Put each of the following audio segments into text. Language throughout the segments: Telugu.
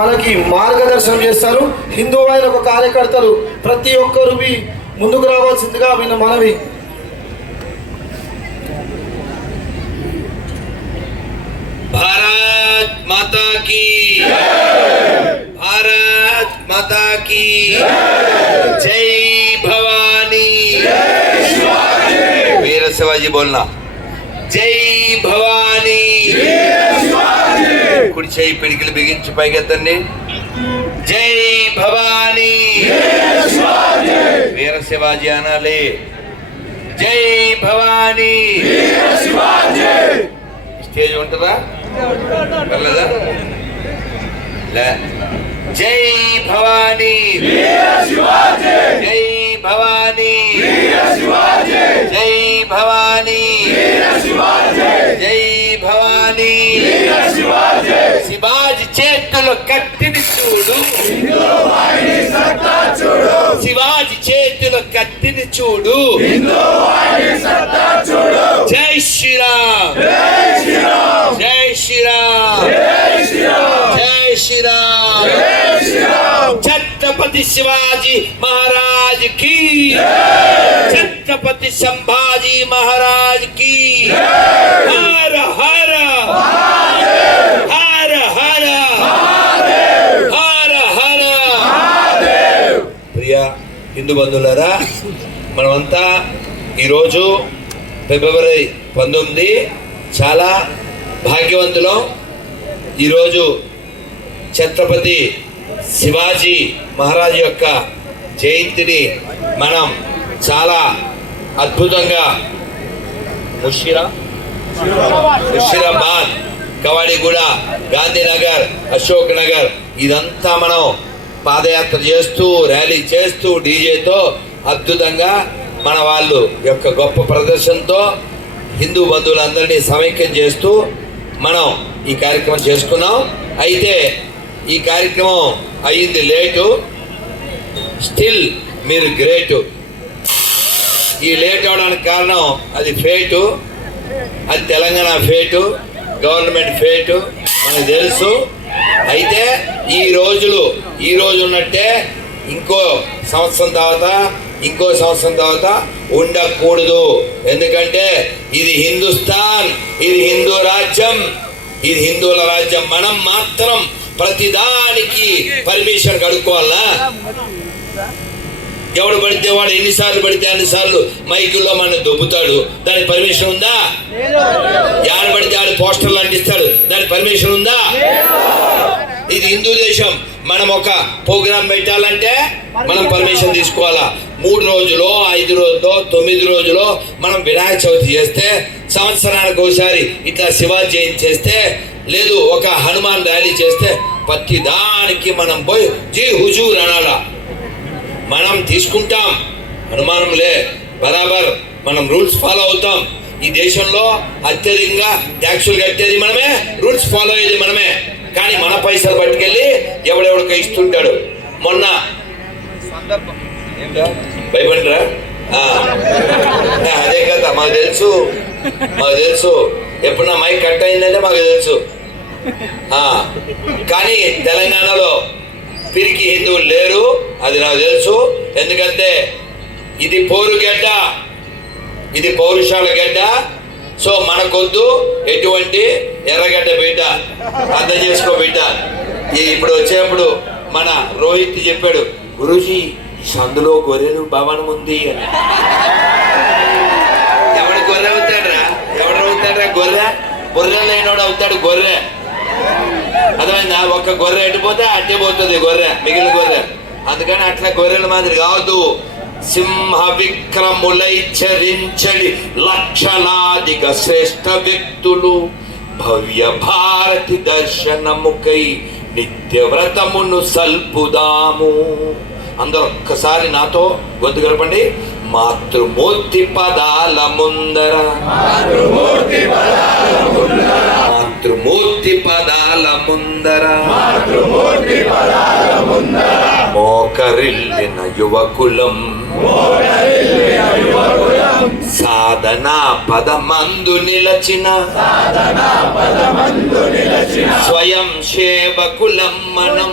మనకి మార్గదర్శనం చేస్తారు. హిందూవాయుల ఒక కార్యకర్తలు ప్రతి ఒక్కరు ముందుకు రావాల్సిందిగా విన్న మనవి. భారత్ మాతాకి భారత్ మాతాకి జై! భవానీ! వీర శివాజీ బోల్నా! జై భవానీ! కుడి చేయి పిడికిలు బిగించి పైకెత్తండి. జై భవానీ. వీర శివాజీ అనాలి. జై భవానీ. స్టేజ్ ఉంటుందా? వెళ్ళదా? జై భవానీ. జై భవానీ. జై భవానీ. జై భవానీ. శివాజీ చేతులు కత్తిని చూడు. శివాజీ చేతులు కత్తిని చూడు. జై శ్రీరామ్ జై శ్రీరామ్ జై శ్రీరామ్ ఛత్రపతి శివాజీ మహారాజ్ की छत्रपति संभाजी महाराज की हर हर हर हर హర హర ప్రియ హిందూ బంధువులారా మనమంతా ఈరోజు ఫిబ్రవరి పంతొమ్మిది చాలా భాగ్యవంతులం ఈరోజు ఛత్రపతి శివాజీ మహారాజు యొక్క జయంతిని మనం చాలా అద్భుతంగా ముషిరా ముషిరాబాద్ కవాడిగూడ గాంధీనగర్ అశోక్ నగర్ ఇదంతా మనం పాదయాత్ర చేస్తూ ర్యాలీ చేస్తూ డీజేతో అద్భుతంగా మన వాళ్ళు యొక్క గొప్ప ప్రదర్శనతో హిందూ బంధువులందరినీ సమైక్యం చేస్తూ మనం ఈ కార్యక్రమం చేసుకున్నాం. అయితే ఈ కార్యక్రమం అయ్యింది లేటు. స్టిల్ మీరు గ్రేటు. ఈ లేట్ అవడానికి కారణం అది ఫేటు. అది తెలంగాణ ఫేటు గవర్నమెంట్ ఫేటు మనకు తెలుసు. అయితే ఈ రోజులు ఈ రోజు ఉన్నట్టే ఇంకో సంవత్సరం తర్వాత ఇంకో సంవత్సరం తర్వాత ఉండకూడదు. ఎందుకంటే ఇది హిందుస్థాన్ ఇది హిందూ రాజ్యం ఇది హిందువుల రాజ్యం. మనం మాత్రం ప్రతిదానికి పర్మిషన్ కడుక్కోవాలా? ఎవడు పడితే వాడు ఎన్నిసార్లు పడితే అన్నిసార్లు మైకుల్లో మన దొబ్బుతాడు. దాని పర్మిషన్ ఉందా? యాడ పడితే ఆడు పోస్టర్లు అంటిస్తాడు. దాని పర్మిషన్ ఉందా? ఇది హిందూ దేశం. మనం ఒక ప్రోగ్రాం పెట్టాలంటే మనం పర్మిషన్ తీసుకోవాలా. మూడు రోజులో ఐదు రోజులో తొమ్మిది రోజులో మనం వినాయక చవితి చేస్తే సంవత్సరానికి ఒకసారి ఇట్లా శివ జయంతి చేస్తే లేదు ఒక హనుమాన్ ర్యాలీ చేస్తే ప్రతి దానికి మనం పోయి జీ హుజూర్ అనాలా. మనం తీసుకుంటాం. అనుమానం లే బరాబర్. మనం రూల్స్ ఫాలో అవుతాం. ఈ దేశంలో అత్యధికంగా ట్యాక్సులు కట్టేది మనమే రూల్స్ ఫాలో అయ్యేది మనమే. కానీ మన పైసలు పట్టుకెళ్ళి ఎవడెవడికి ఇస్తుంటాడు. మొన్న భయపడరా? అదే కదా మాకు తెలుసు మాకు తెలుసు. ఎప్పుడన్నా మైక్ కట్ అయిందంటే మాకు తెలుసు. కానీ తెలంగాణలో పిరికి హిందువులు లేరు అది నాకు తెలుసు. ఎందుకంటే ఇది పోరు గడ్డ ఇది పౌరుషాల గడ్డ. సో మనకొద్దు ఎటువంటి ఎర్రగడ్డ బిడ్డ అర్థం చేసుకో బిడ్డ. ఇప్పుడు వచ్చేప్పుడు మన రోహిత్ చెప్పాడు గురుజీ సందులో గొర్రెలు భవనం ఉంది అని ఎవడు గొర్రె అవుతాడ్రా ఎవడు అవుతాడ్రా గొర్రె గొర్రె లేనోడు అవుతాడు గొర్రె. అర్థమైందా? ఒక్క గొర్రె ఎట్టిపోతే అట్టే పోతుంది గొర్రె మిగిలిన గొర్రె. అందుకని అట్లా గొర్రెల మాదిరి కావద్దు సింహ విక్రములై చరించడి లక్షలాదిగ శ్రేష్ఠ వ్యక్తులు భవ్య భారతి దర్శనముకై నిత్య వ్రతమును సల్పుదాము. అందరు ఒక్కసారి నాతో గొంతు గడపండి. మాతృమూర్తి పదాల ముందర. పదాల ముందర మోకరిల్లిన యువకులం. సాధనా పదమందు నిలచిన. స్వయం సేవకులం మనం.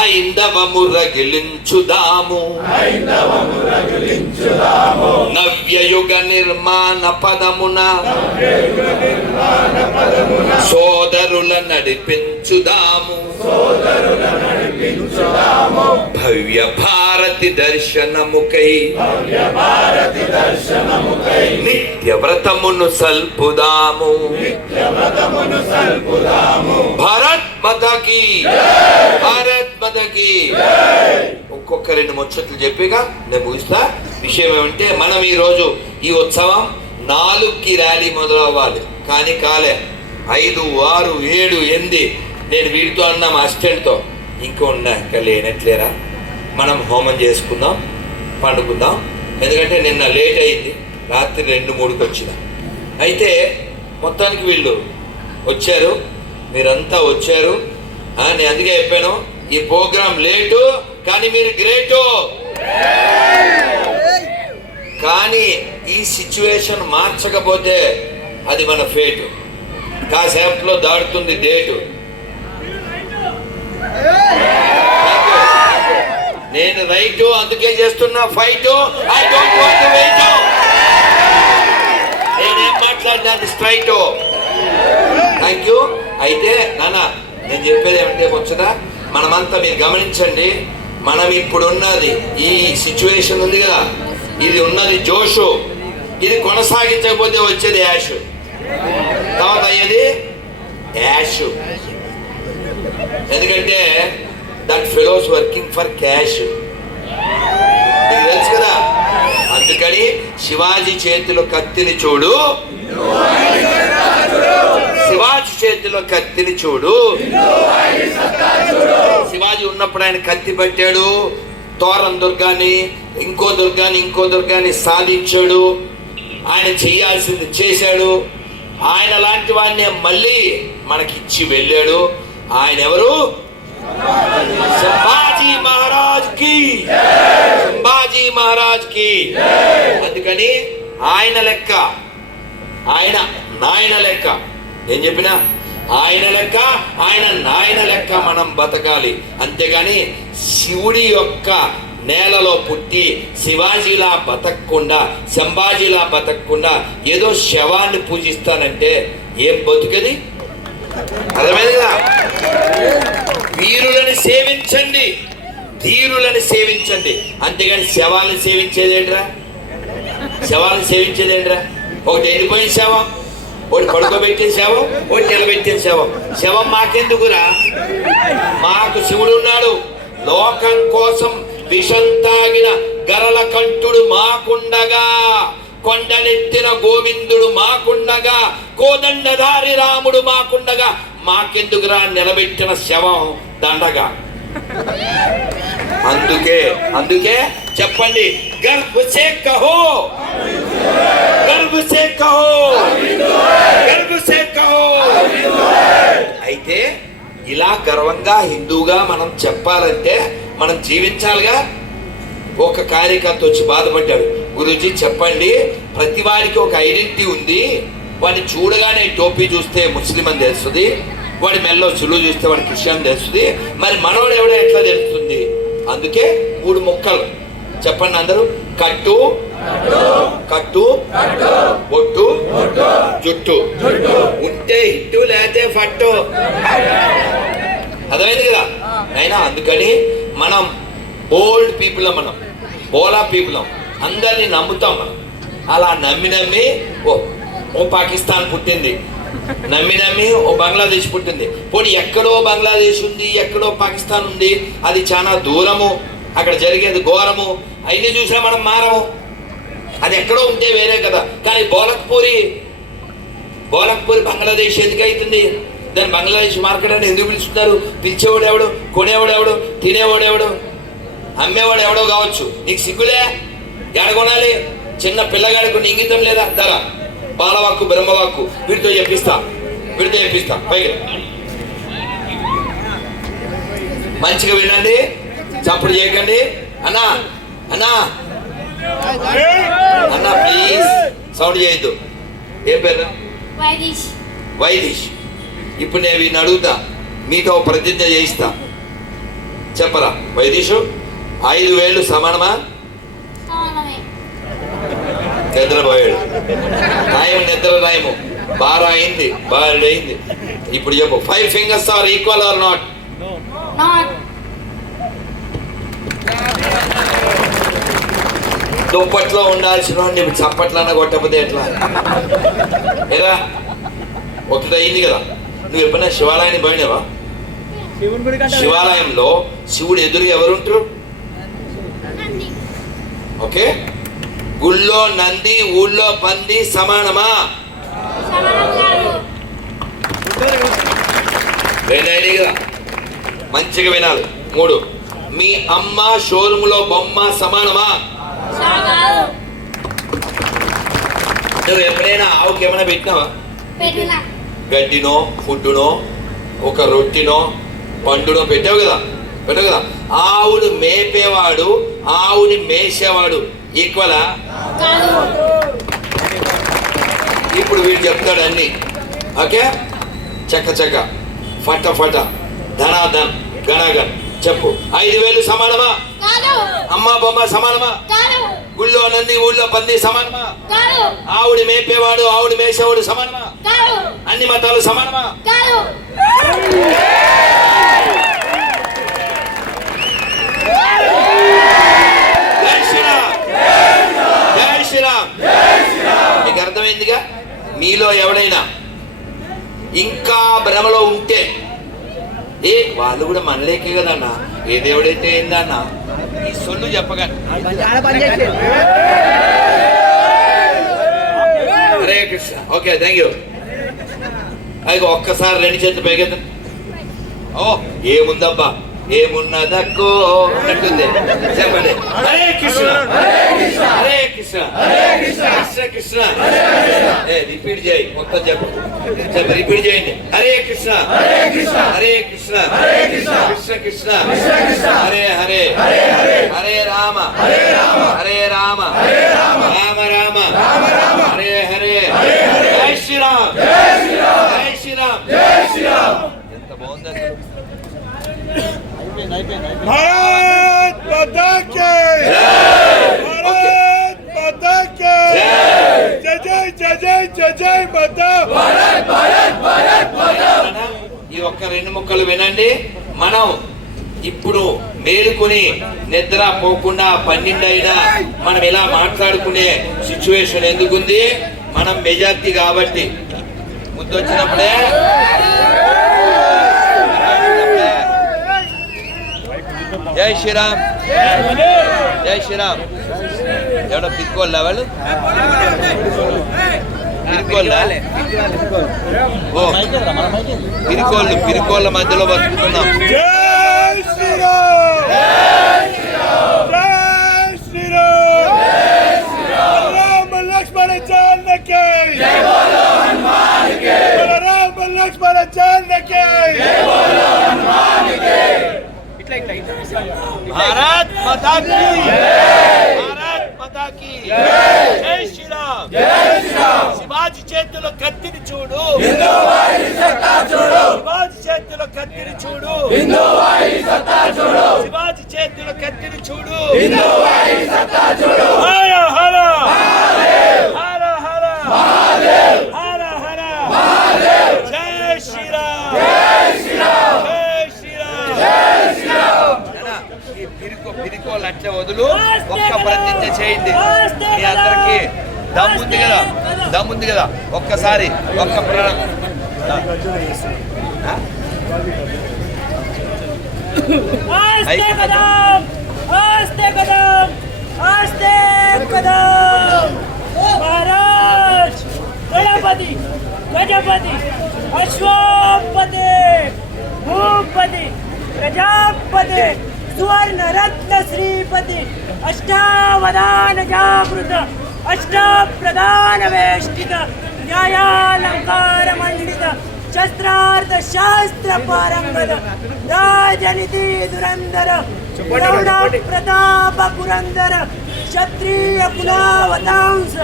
హైందవము రగిలించుదాము నవ్యయుగ నిర్మాణ పదమున సోదరుల నడిపించుదాము భవ్య భారతి దర్శనముకై నిత్య వ్రతమును సల్పుదాము. భారత్ మతకి మతకి ఒక్కొక్క రెండు ముచ్చట్లు చెప్పిగా నేను ముగిస్తా. విషయం ఏమంటే మనం ఈరోజు ఈ ఉత్సవం నాలుగుకి ర్యాలీ మొదలవ్వాలి. కానీ కాలే. ఐదు ఆరు ఏడు ఎనిమిది. నేను వీడితో అన్నా మా అసిస్టెంట్తో. ఇంకో ఉన్నా ఇంకా లేనట్లేరా? మనం హోమం చేసుకుందాం పండుకుందాం. ఎందుకంటే నిన్న లేట్ అయింది. రాత్రి రెండు మూడుకి వచ్చిన. అయితే మొత్తానికి వీళ్ళు వచ్చారు. మీరంతా వచ్చారు. నేను అందుకే చెప్పాను. ఈ ప్రోగ్రాం లేటు కానీ మీరు గ్రేటు. కానీ ఈ సిచ్యువేషన్ మార్చకపోతే అది మన ఫేటు. కాసేపులో దాడుతుంది డేటు. నేను రైటు అందుకే చేస్తున్నా fight. I don't want wait నేనేం మాట్లాడినా స్ట్రైట్. థ్యాంక్ యూ అయితే నాన్న నేను చెప్పేది ఏమంటే వచ్చదా మనమంతా మీరు గమనించండి మనం ఇప్పుడు ఉన్నది ఈ సిచ్యువేషన్ ఉంది కదా. ఇది ఉన్నది జోషు. ఇది కొనసాగించకపోతే వచ్చేది యాష్. తర్వాత అయ్యేది యాష్. ఎందుకంటే that fellows working for cash నీకు తెలుసు కదా? అందుకని శివాజీ చేతిలో కత్తిని చూడు. శివాజీ చేతిలో కత్తిని చూడు. శివాజీ ఉన్నప్పుడు ఆయన కత్తి పట్టాడు. తోరం దుర్గాన్ని ఇంకో దుర్గాన్ని ఇంకో దుర్గాన్ని సాధించాడు. ఆయన చేయాల్సింది చేశాడు. ఆయన లాంటి వాడిని మళ్ళీ మనకి ఇచ్చి వెళ్ళాడు. ఆయన ఎవరు సంభాజీ మహారాజ్కి. సంభాజీ మహారాజ్కి. అందుకని ఆయన లెక్క ఆయన నాయన లెక్క ఏం చెప్పినా ఆయన లెక్క ఆయన నాయన లెక్క మనం బతకాలి. అంతేగాని శివుడి యొక్క నేలలో పుట్టి శివాజీలా బతకకుండా సంభాజీలా బతకకుండా ఏదో శవాన్ని పూజిస్తానంటే ఏం బతుకది? అర్థమైంది కదా? వీరులను సేవించండి. ధీరులను సేవించండి. అంతేగాని శవాలను సేవించేదేంట్రా? శవాలను సేవించేదేంట్రా? ఒకటి ఎండిపోయిన శవం. ఒకటి పడుకోబెట్టిన శవం ఒకటి నిలబెట్టిన శవం శవం మాకెందుకురా? మాకు శివుడు ఉన్నాడు. లోకం కోసం విషం తాగిన గరల కంఠుడు మాకుండగా. కొండనెత్తిన గోవిందుడు మాకుండగా. కోదండధారి రాముడు మాకుండగా. మాకెందుకురా నిలబెట్టిన శవం దండగా? అందుకే అందుకే చెప్పండి గర్భ సే కహో గర్భ సే కహో గర్భ సే కహో అయితే ఇలా గర్వంగా హిందూగా మనం చెప్పాలంటే మనం జీవించాలిగా? ఒక కార్యకర్త వచ్చి బాధపడ్డాడు. గురుజీ చెప్పండి ప్రతి వారికి ఒక ఐడెంటిటీ ఉంది. వాడిని చూడగానే టోపీ చూస్తే ముస్లిం అని తెలుస్తుంది. వాడి మెల్లో సులువు చూస్తే వాడి క్రిస్టియన్ తెలుస్తుంది. మరి మనోడు ఎవడో ఎట్లా తెలుస్తుంది? అందుకే మూడు ముక్కలు. చెప్పండి అందరూ. కట్టు. కట్టు. ఒట్టు జుట్టు. ఉంటే హిట్టు లేతే ఫట్టు. అర్థమైంది కదా? అయినా అందుకని మనం ఓల్డ్ పీపుల్ మనం. బోలా పీపుల్ అందరిని నమ్ముతాం మనం. అలా నమ్మి నమ్మి ఓ ఓ పాకిస్తాన్ పుట్టింది. నమ్మి నమ్మి ఓ బంగ్లాదేశ్ పుట్టింది. పోనీ ఎక్కడో బంగ్లాదేశ్ ఉంది ఎక్కడో పాకిస్తాన్ ఉంది అది చాలా దూరము అక్కడ జరిగేది ఘోరము అయినా చూసినా మనం మారము. అది ఎక్కడో ఉంటే వేరే కదా. కానీ బోలక్పూరి బోలక్పూరి బంగ్లాదేశ్ ఎందుకు అవుతుంది దాన్ని బంగ్లాదేశ్ మార్కెట్ అని ఎందుకు పిలుస్తున్నారు? పిలిచేవాడు ఎవడు? కొనేవాడు ఎవడు? తినేవాడు ఎవడు? అమ్మేవాడు ఎవడో కావచ్చు. నీకు సిగ్గులే? ఎడగొనాలి చిన్న పిల్లగాడికి ఇంగితం లేదా? ధర. బాలవాక్కు బ్రహ్మవాక్కు వీడితో చెప్పిస్తా. వీడితో చెప్పిస్తా. పైకి మంచిగా వినండి. చప్పుడు చేయకండి. అన్నా అన్నా. అన్నా ప్లీజ్ సౌండ్ చేయొద్దు. ఏం పేరు వైదిష్. ఇప్పుడు నేను వీడిని అడుగుతా. మీతో ప్రతిజ్ఞ చేయిస్తా. చెప్పరా? వైదిషు ఐదు వేలు సమానమే? నిద్రపోయాడు టైం నిద్ర టైము బాగా అయింది బాగా అయింది. ఇప్పుడు చెప్పు five fingers are equal or not not దుప్పట్లో ఉండాల్సిన ఇప్పుడు చప్పట్లన్నా కొట్టకపోతే ఎట్లా? ఏరా ఒకటి అయింది కదా. నువ్వు ఎప్పుడైనా శివాలయాన్ని పోయినావా? శివాలయంలో శివుడు ఎదురుగా ఎవరుంటారు? ఓకే? గుళ్ళో నంది ఊళ్ళో పంది సమానమా? మంచిగా వినాలి. మూడు. మీ అమ్మ షోరూములో బొమ్మ సమానమా? నువ్వు ఎప్పుడైనా ఆవుకి ఏమైనా పెట్టినావా? పెట్టిన. గడ్డినో ఫుడ్డునో ఒక రొట్టినో పండునో పెట్టావు కదా? పెట్టావు కదా? ఆవును మేపేవాడు ఆవుని మేసేవాడు. ఈక్వలా ఇప్పుడు వీడు చెప్తాడు అన్ని. ఓకే? చక్క చక్క. ఫట ఫట ధనాధన్ గణగన్. చెప్పు. ఐదు వేలు సమానమా? అమ్మా బొమ్మ సమానమా? గుళ్ళో నంది ఊళ్ళో పంది సమానమా? ఆవుడు ఆవుడి మేపేవాడు ఆవుడి మేసేవాడు సమానమా? అన్ని మతాలు సమానమా జై శ్రీరామ్ జై శ్రీరామ్ మీకు అర్థమైందిగా? మీలో ఎవడైనా ఇంకా భ్రమలో ఉంటే ఏ వాళ్ళు కూడా మనలేకే కదన్న ఏ దేవుడైతే ఏందన్న ఈ సొల్లు చెప్పగా Hare Krishna. Okay thank you అది ఒక్కసారి రెండు చేతులు పైకెత్తండి ఓ ఏముందబ్బా? ఏమున్నదక్కో? అన్నట్టుంది చెప్పండి. హరే కృష్ణ. హరే కృష్ణ. కృష్ణ. కృష్ణ ఏ రిపీట్ చేయి. మొత్తం చెప్పు. చెప్పు రిపీట్ చేయండి. హరే కృష్ణ. హరే కృష్ణ. కృష్ణ. కృష్ణ. హరే హరే. హరే రామ. హరే రామ. రామ. రామ. హరే హరే. జై శ్రీరామ్. జై శ్రీరామ్. ఎంత బాగుంది भारत माता की भारत माता की जय जय जय जय जय जय माता అన్నా, ఈ ఒక్క రెండు ముక్కలు వినండి మనం ఇప్పుడు మేలుకొని నిద్ర పోకుండా పన్నెండు అయినా మనం ఇలా మాట్లాడుకునే సిచ్యువేషన్ ఎందుకుంది మనం మెజార్టీ కాబట్టి ముద్దొచ్చినప్పుడే జై శ్రీరామ్ జై శ్రీరామ్ ఎవడో పిక్కోళ్ళ వాళ్ళు? పిరికోళ్ళ ఓ. పిరికోళ్ళు పిరికోళ్ళ మధ్యలో బతుకుతున్నాం. లక్ష్మణ చాందకే భారత్ మాతా కీ భారత్ మాతా కీ జై శ్రీరామ్ జై శ్రీరామ్ శివాజీ చేతిలో కత్తిని చూడు। హిందూ సత్తా చూడు శివాజీ చేతిలో కత్తిని చూడు। హిందూ సత్తా చూడు శివాజీ చేతిలో కత్తిని చూడు। హిందూ వారి సత్తా చూడు హర హర హర హర హర అట్లే వదులు ఒక్క ప్రతిజ్ఞ చేయండి. మీ అందరికీ దమ్ముంది కదా. దమ్ముంది కదా. ఒక్కసారి ఒక్క ప్రణ గణపతి అశ్వపతి భూపతి ప్రజాపతి. सुवर्ण रत्न श्रीपती अष्टावधान जागृत अष्टप्रधान वेष्टित न्यायालंकार मंडित शस्त्रार्थ शास्त्र पारंगत राजनीती दुरंदर प्रताप पुरंदर क्षत्रिय कुलावतांस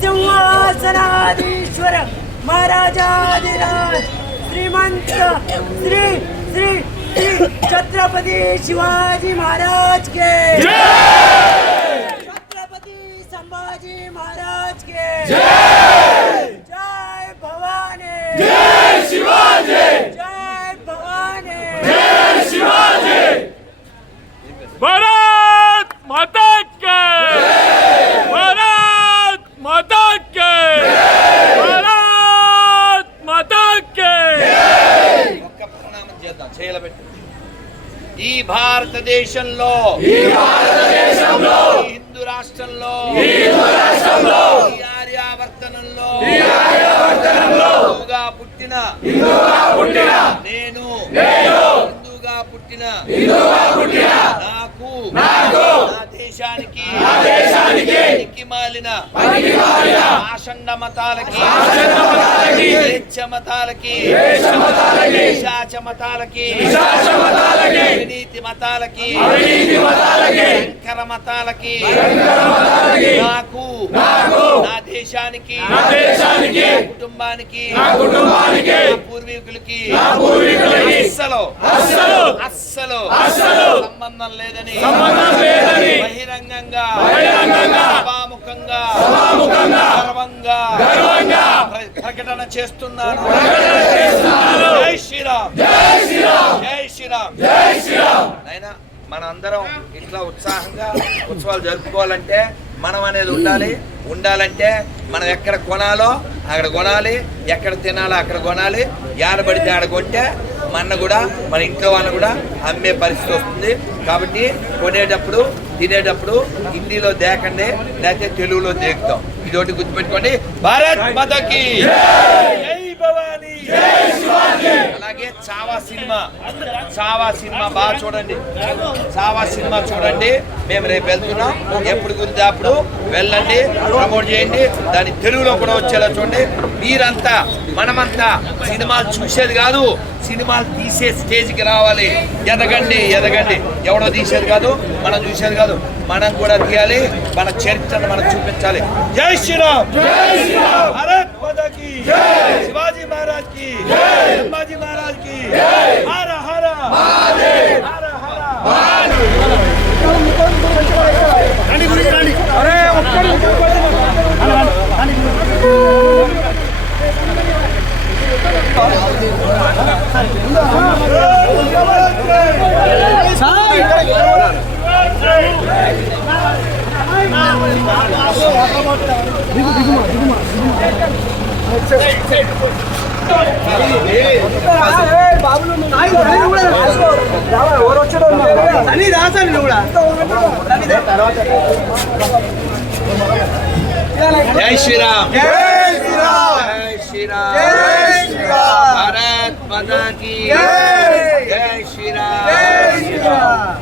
सिंहासनाधीश्वर महाराजाधिराज श्रीमंत श्री श्री छत्रपती शिवाजी महाराज के। छत्रपति संभाजी महाराज के। जय! भवानी। जय शिवाजी! जय भवानी। भारत माता के भारत माता के ఈ భారతదేశంలో. ఈ హిందూ రాష్ట్రంలో. ఈ ఆర్యావర్తనంలో. హిందువుగా పుట్టిన. నేను. హిందువుగా పుట్టిన. నాకు. నా దేశానికి. పనికి మాలిన. ఆషండ మతాలకి. స్వేచ్ఛ మతాలకి. పిశాచ మతాలకి. అవినీతి మతాలకి శంకర మతాలకి నాకు నా దేశానికి నా కుటుంబానికి నా పూర్వీకులకి అస్సలు అస్సలు సంబంధం లేదని బహిరంగంగా సభాముఖంగా గర్వంగా ప్ర- ప్రకటన చేస్తున్నాను. జై శ్రీరామ్. జై శ్రీరామ్. అయినా మన అందరం ఇట్లా ఉత్సాహంగా ఉత్సవాలు జరుపుకోవాలంటే మనం అనేది ఉండాలి. ఉండాలంటే మనం ఎక్కడ కొనాలో అక్కడ కొనాలి. ఎక్కడ తినాలో అక్కడ కొనాలి. ఏడబడితే ఆడ కొంటే మన కూడా మన ఇంట్లో వాళ్ళని కూడా అమ్మే పరిస్థితి వస్తుంది. కాబట్టి కొనేటప్పుడు తినేటప్పుడు హిందీలో దేకండి లేకపోతే తెలుగులో దేకుతాం. ఇదొకటి గుర్తుపెట్టుకోండి. భారత్ మాతకి. అలాగే చావా సినిమా. చావా సినిమా బాగా చూడండి. చావా సినిమా చూడండి. మేము రేపు వెళ్తున్నాం. ఎప్పుడు కుదిరితే అప్పుడు వెళ్ళండి. ప్రమోట్ చేయండి. దాని తెలుగులో కూడా వచ్చేలా చూడండి. మీరంతా మనమంతా సినిమాలు చూసేది కాదు సినిమాలు తీసే స్టేజ్కి రావాలి. ఎదగండి ఎదగండి. ఎవడో తీసేది కాదు మనం చూసేది కాదు. మనం కూడా తీయాలి. మన చరిత్రను మనం చూపించాలి. జై శ్రీరామ్! జై శ్రీరామ్! माता की। शिवाजी महाराज की। संभाजी महाराज की। हरा हरा। हरा Digo. జై శ్రీరామ్. జై శ్రీరామ్. భారత్ మాతా జై శ్రీరామ్. జై శ్రీరామ్.